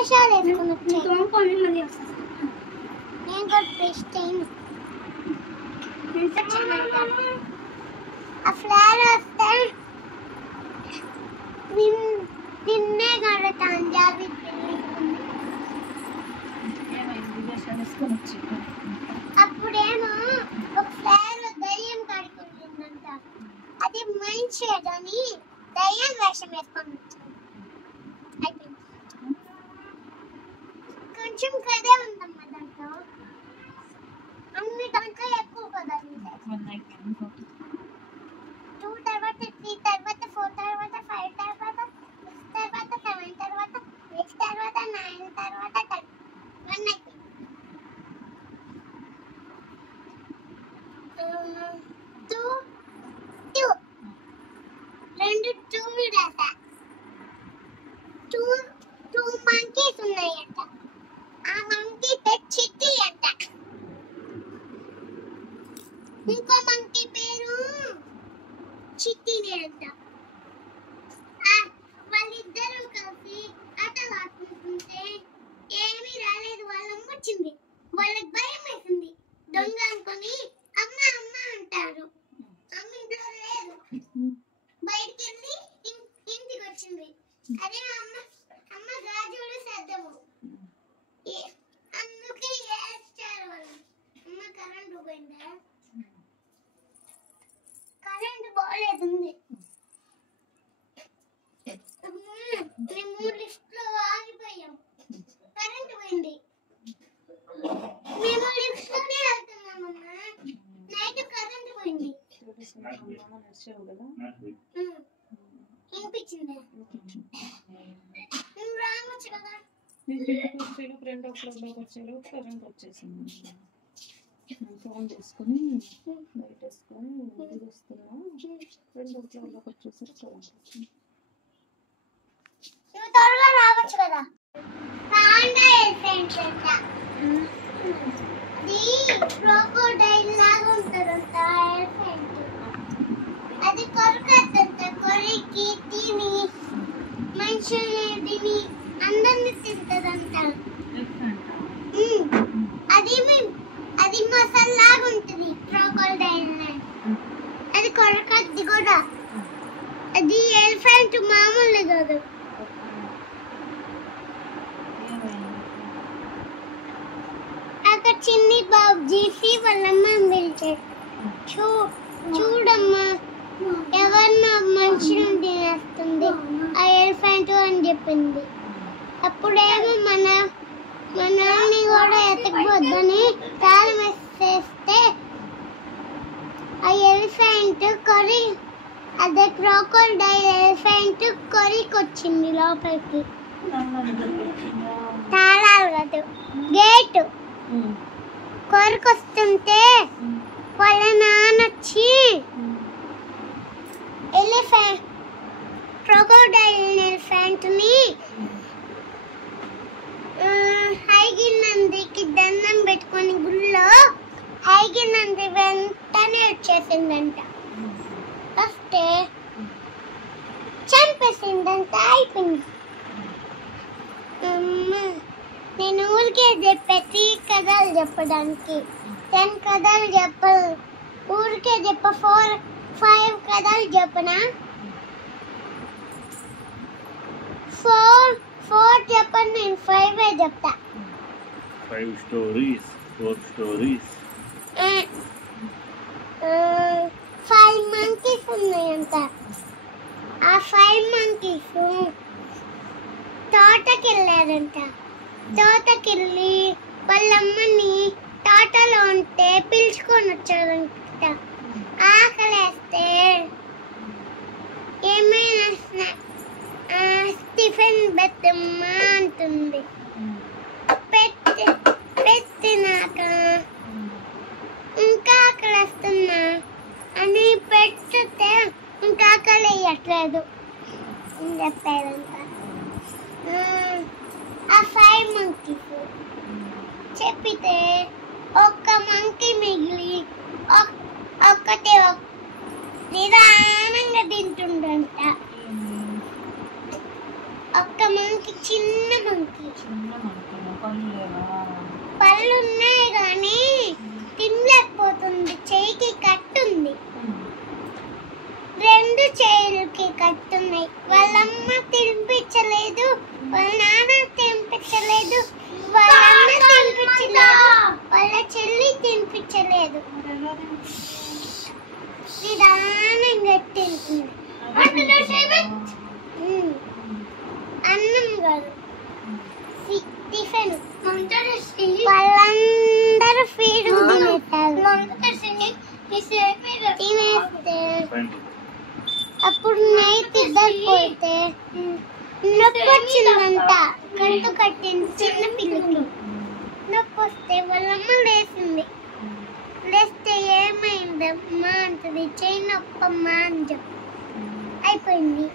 వేషాలు వేసుకుని నేను కూడా బెస్ట్ అయింది. ఆ ఫ్లవర్ వస్తే నిన్నే కడతాను జాబి అప్పుడేమో ఒక ఫ్లవర్ దయ్యం కడుకుంటుందంట. అది మైండ్ షేడ్ అని దయ్యం వేషం వేసుకొని అయిపోయింది. కొంచెం కదే ఉందమ్మా దాంట్లో, అన్ని దాంట్లో ఎక్కువ పదాలు ఉంటాయి. 2 తర్వాత 3 తర్వాత 4 తర్వాత 5 తర్వాత 6 తర్వాత 7 తర్వాత 8 తర్వాత 9 తర్వాత 10 1 అయిపోయింది. 2 రాసా. 2 మంకీస్ ఉన్నాయంట. ఆ మంకీ పేరు చిట్టి అంట. ఇంకో మంకీ పేరు చిట్టినే అంట. వాళ్ళిద్దరూ కలిసి ఆటలు ఆడుకుంటుంటే ఏమీ రాలేదు. వాళ్ళమ్మ వచ్చింది. వాళ్ళకి భయం వేసింది. దొంగ అనుకొని అమ్మ అమ్మ అంటారు. అమ్మ ఇంట్లో లేదు. బయటికి వెళ్ళి ఇంటికి వచ్చింది. అదే అమ్మ గాజులు సర్దము. అందుకే ఏడ్చారు వాళ్ళు. అమ్మ కరెంటు పోయిందా? కరెంటు బాగాలేదు. మేము లిఫ్ట్ లో ఆగిపోయాం. కరెంటు పోయింది. మేము లిఫ్ట్ లోనే వెళ్తున్నామమ్మా. నైట్ కరెంటు పోయింది. వినిపించిందా? నువ్వు రావచ్చు కదా. ఫ్రెండ్ వచ్చారు, కరెంట్ వచ్చేసింది. ఫోన్ చేసుకుని లైట్ వేసుకొని ఇంటికి వస్తున్నా. ఫ్రెండ్ వచ్చేసరికి కరెంట్ వచ్చింది. నువ్వు త్వరగా రావచ్చు కదా. పాండా ఎలిఫెంట్ అంట. అది క్రోకోడైల్ లాగా ఉంటుందంట ఎలిఫెంట్. అది కొరకద్దంట. కొరికి తిని మనుషుల్ని తిని అందరిని తింటదంట. అది మసాలాగా ఉంటుంది క్రోకోడైల్. అది కొరకద్ది కూడా. అది ఎలిఫెంట్ మామూలు కాదు. అక్కడ చిన్ని బాబు జీసి వాళ్ళమ్మ పిలిచాడు. చూడమ్మా, ఎవరినో మనుషులను తినేస్తుంది ఆ ఎలిఫెంట్ అని చెప్పింది. అప్పుడేమో మన నాన్ని కూడా ఎతకపోద్దని తాళం వేసేస్తే ఆ ఎలిఫెంట్ అదే క్రోకోడైల్ ఎలిఫెంట్ కొరికొచ్చింది లోపలికి. తాళాలు కాదు, గేటు కొరికొస్తుంటే వాళ్ళ నాన్నొచ్చి క్రోకోడైల్ ఎలిఫెంట్ ని హైగినందికి దండం పెట్టుకొని గుళ్ళో హైగినంది వెంటనే వచ్చేసిందంట. వస్తే చంపేసిందంట. అయిపోయింది. నేను ఊరికే చెప్పి కథలు చెప్పడానికి 10 కథలు చెప్పను. ఊరికే 5 కథలు చెప్పనా? 4 చెప్పను. నేను 5 చెప్తా. 5 stories, 4 stories. 5 monkeys ఉన్నాయంట. ఆ 5 monkeys తోటకెళ్ళారంట. తోటకెళ్ళి వాళ్ళమ్మని తోటలో ఉంటే పిలుచుకొని వచ్చారంట. ఆకలేస్తే ఏమైనా టిఫిన్ పెట్టమ్మా అంటుంది. పెట్టినాక ఇంకా ఆకలేస్తున్నా అని పెడితే ఇంకా ఆకలి వేయట్లేదు అని చెప్పారంట. ఆ 5 monkeys చెప్పితే ఒక్క మంకీ మిగిలి ఒక్కటే నిదానంగా తింటుండంట. ఒక్క మంకీ చిన్న మంకీ. చిన్న మనకి పళ్ళు లేవా? పళ్ళు ఉన్నాయి కానీ తినలేకపోతుంది. చెయ్యికి కట్టుంది. రెండు చేతులకి కట్టున్నాయి. వాళ్ళమ్మ తినిపించలేదు, వాళ్ళ నాన్న తినిపించలేదు, వాళ్ళ అన్న తినిపించలేదు, వాళ్ళ చెల్లి తినిపించలేదు. నిదానంగా తింటుంది. అన్నం కాదు, టిఫిన్. వాళ్ళందరూ ఫీడ్ తినేస్తే అప్పుడు నైట్ ఇద్దరు పోతే నొప్పి వచ్చిందంట. కంటు కట్టింది చిన్న పిల్లకి. నొప్పి వస్తే వాళ్ళమ్మ లేచింది. లేస్తే ఏమైందమ్మా అంటది. చెయ్యి నొప్పమ్మా అని చెప్పి అయిపోయింది.